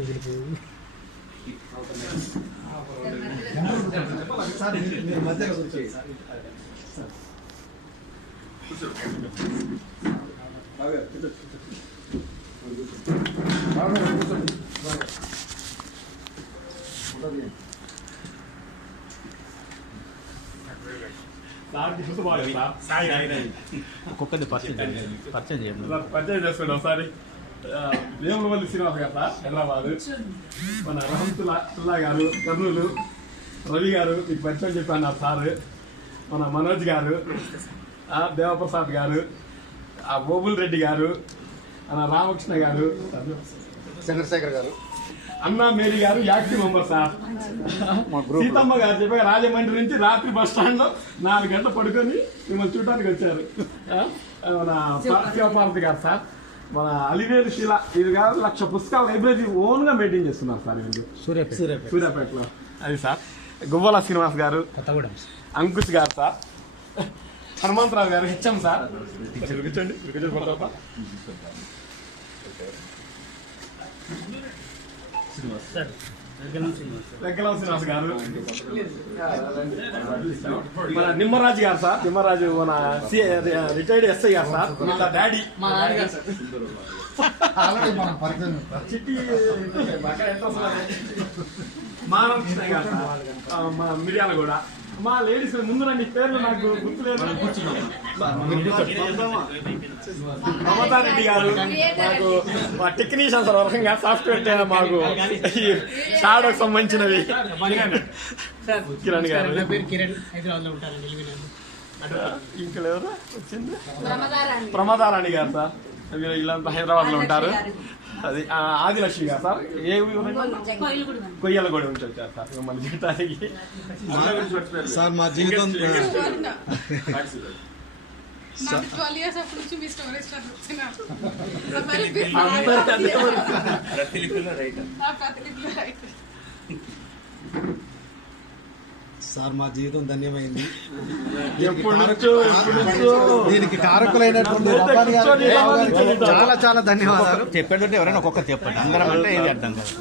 వెళ్ళిపోయి మీరు మధ్యలో కూర్చోండి సార్ ఒక్కొక్కది పరిచయం పరిచయం చేయండి. పరిచయం చేసుకోండి ఒకసారి వేములవల్లి శ్రీనివాస్ గారు సార్ హైదరాబాద్. మన రహంతుల్లా తుల్లా గారు కర్నూలు. రవి గారు మీకు పరిచయం చెప్పాను సార్. మన మనోజ్ గారు. దేవప్రసాద్ గారు. ఆ గోబుల్ రెడ్డి గారు. మన రామకృష్ణ గారు. చంద్రశేఖర్ గారు. అన్నా మేరీ గారు యాక్టివ్ మెంబర్ సార్. సీతమ్మ గారు చెప్పారు రాజమండ్రి నుంచి రాత్రి బస్ స్టాండ్లో నాలుగు గంటలు పడుకొని మిమ్మల్ని చూడటానికి వచ్చారు. మన శివపార్వతి గారు సార్. మన అలివేలు శిల ఇది కాదు లక్ష పుస్తకాల లైబ్రరీ ఓన్గా మెయింటైన్ చేస్తున్నారు సార్ వీళ్ళు. సూర్యాపేట. సూర్యాపేటలో. అది సార్ గువ్వల శ్రీనివాస్ గారు కొత్తగూడెం అంకుష్ గారు సార్ హనుమంతరావు గారు హెచ్ఎం సార్. కూర్చోండి శ్రీనివాస్ గారు మన నిమ్మరాజు గారు సార్. నిమ్మరాజు మన రిటైర్డ్ ఎస్ఐ గారు సార్. డాడీ. చిట్టి మానం కృష్ణ గారు సార్. ఆ, మా లేడీస్ ముందు రండి పేర్లు నాకు గుర్తులేదు. మమతారెడ్డి గారు మాకు మా టెక్నీషియన్ సార్ రకంగా సాఫ్ట్వేర్ మాకు షాడోకి సంబంధించినవి. కిరణ్ గారు. నా పేరు కిరణ్. హైదరాబాద్లో ఇంకా ఎవరు? వచ్చింది? ప్రమాదారాణి. గారు సార్. వీళ్ళు వీళ్ళంతా హైదరాబాద్లో ఉంటారు. అది ఆదిలక్ష్మి గారు సార్? ఏ కొయ్యలగూడ నుంచి వచ్చారు సార్. మిమ్మల్ని చూడటానికి సార్ మా జీవితం అప్పటి సార్ మా జీవితం ధన్యమైంది. దీనికి కారకులైనటువంటి రబ్బాని చాలా చాలా ధన్యవాదాలు. చెప్పేటంటే ఎవరైనా ఒక్కొక్కరు చెప్పండి. అందరం అంటే ఏది అర్థం కాదు?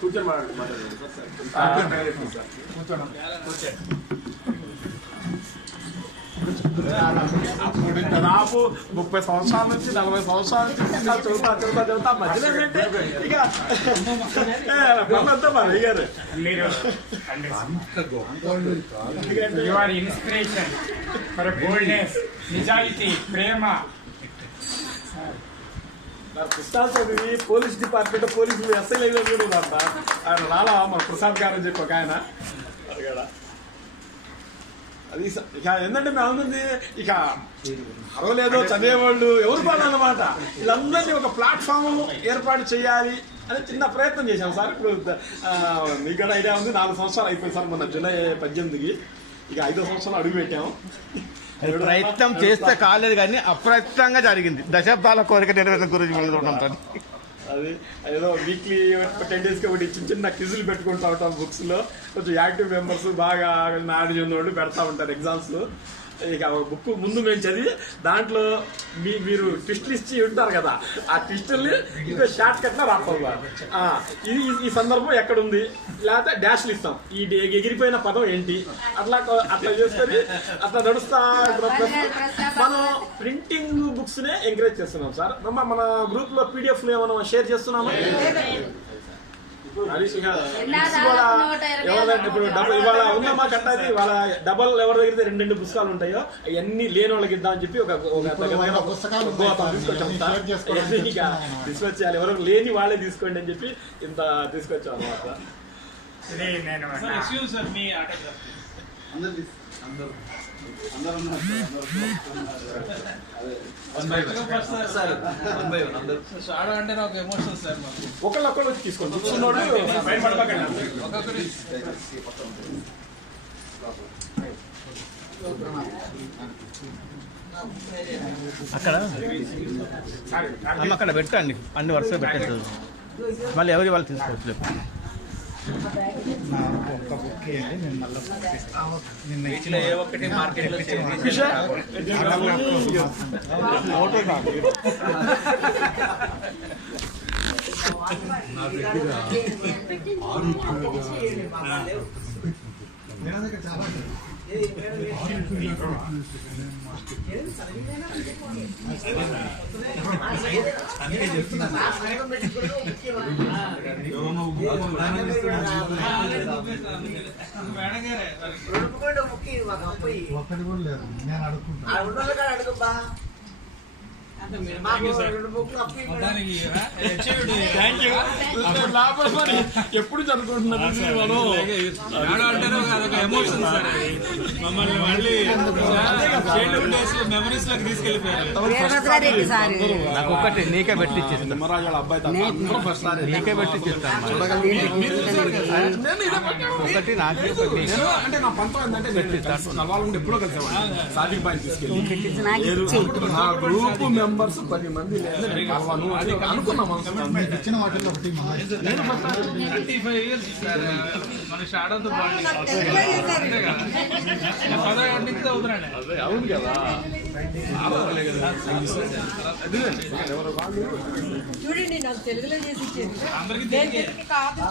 కూర్చొని మాట్లాడండి. అప్పుడు దాదాపు ముప్పై సంవత్సరాల నుంచి నలభై సంవత్సరాల నుంచి పుస్తకాలు చదువుతా చదువుతా చదువుతా మధ్యలో ఏంటంటే ఇక పనులంతా మరి అయ్యారు మీరు you are inspiration for boldness నిజాయితీ ప్రేమ. పుస్తకాలు చదివి పోలీస్ డిపార్ట్మెంట్ పోలీసులు ఎస్ఐ లైవ్ కూడా ఆయన రాలా మన ప్రసాద్ గారు అని చెప్పి ఒక ఆయన అడిగాడా. అది ఇక ఏంటంటే మేము అనుకుంది ఇక అరవలేదో చదివేవాళ్ళు ఎవరు పడాలన్నమాట వీళ్ళందరినీ ఒక ప్లాట్ఫామ్ ఏర్పాటు చేయాలి అని చిన్న ప్రయత్నం చేశాం సార్. ఇప్పుడు మీకు కూడా ఐడియా ఉంది నాలుగు సంవత్సరాలు అయిపోయింది సార్ మొన్న జూలై పద్దెనిమిదికి. ఇక ఐదో సంవత్సరాలు అడుగు పెట్టాము ప్రయత్నం చేస్తే కాలేదు కానీ అప్రయత్నంగా జరిగింది. దశాబ్దాల కోరిక నెరవేరిన గురించి అది ఏదో వీక్లీ టెన్ డేస్కి ఒకటి చిన్న చిన్న క్విజులు పెట్టుకుంటా ఉంటాం బుక్స్లో. కొంచెం యాక్టివ్ మెంబర్స్ బాగా నాలెడ్జ్ ఉన్నవాళ్ళు పెడతా ఉంటారు ఎగ్జామ్స్ ఇక బుక్ ముందు మేము చదివి దాంట్లో మీ మీరు ట్విస్టులు ఇచ్చి ఉంటారు కదా. ఆ ట్విస్టుల్ని ఇంకో షార్ట్ కట్లో రాస్తాం ఆ, ఇది ఈ- సందర్భం ఎక్కడ ఉంది లేకపోతే డాష్లు ఇస్తాం. ఈ ఎగిరిపోయిన పదం ఏంటి? అట్లా అట్లా చేసుకొని అట్లా నడుస్తా మనం ప్రింటింగ్ బుక్స్ నే ఎంకరేజ్ చేస్తున్నాం సార్. మన గ్రూప్లో పీడిఎఫ్ ఏమైనా షేర్ చేస్తున్నామా? కూడా ఎవరి ఇప్పుడు డబుల్ ఇవాళ కట్టది ఎవరి దగ్గర రెండు రెండు పుస్తకాలు ఉంటాయో అవన్నీ లేని వాళ్ళకి ఇద్దామని చెప్పి ఒక తీసుకొచ్చేయాలి ఎవరు లేని వాళ్ళే తీసుకోండి అని చెప్పి ఇంత తీసుకొచ్చాం ఒకళ్ళు ఒకళ్ళు వచ్చి తీసుకోండి అక్కడ అక్కడ పెట్టండి అన్ని వరుసగా పెట్టండి మళ్ళీ ఎవరి వాళ్ళు తీసుకోవచ్చు? ఒక్క బుక్ ఇవ్వండి నేను మళ్ళీ పంపిస్తాను. నిన్న ఇచ్చిన ఒకటే కాదు ఒక్కటి కూడా లేదు నేను అడుగుకుంటా థ్యాంక్ యూ లాభం ఎప్పుడు జరుగుతున్నారు మమ్మల్ని మళ్ళీ మెమరీస్లోకి నాకు ఒక్కటి నీకే పెట్టి అబ్బాయి ఫస్ట్ నీకే పెట్టి ఒకటి నాకు అంటే నా పంతం ఏంటంటే ఎప్పుడో కలిసేవాడిని సాదిక్ బాయ్ తీసుకెళ్ళి గ్రూప్ మెంబర్స్ పది మంది ఇచ్చిన వాటిల్లో ఒకటి అవును కదా. చూడండి నాకు తెలుగులో చేసి ఇచ్చేది. అందరికీ తెలియదు కాదు.